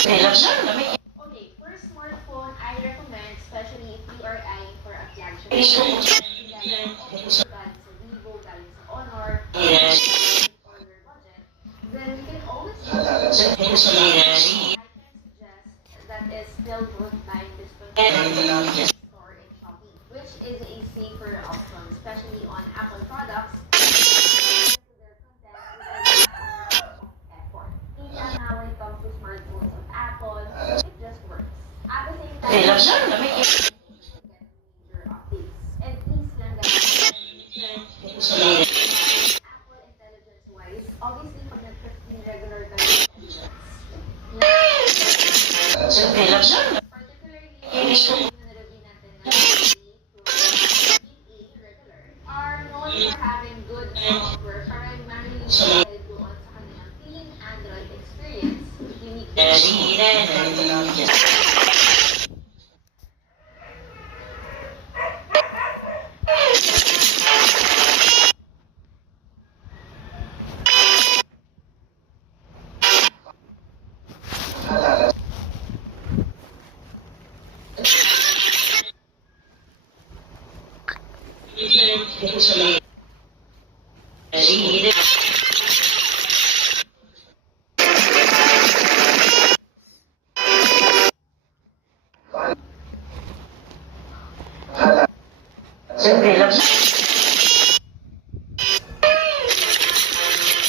Okay, for smartphone, I recommend, especially if you are eyeing for a flagship phone, gaya ng Oppo, galing sa Vivo, galing sa Honor, or your budget, then you can always choose I can suggest that is still worth buying this one store in Shopee, which is a safer option, especially on Apple products. To their content without of effort. Kaya nga when it comes to smartphones of Apple, it just works. At the same time, you get major updates. And please lang guys, Apple intelligence wise, obviously pag nag-regular kayo ng particularly yung na-review natin na regular are known for having good software, primarily dahil doon sa kanilang clean Android experience, unique Siyempre lang.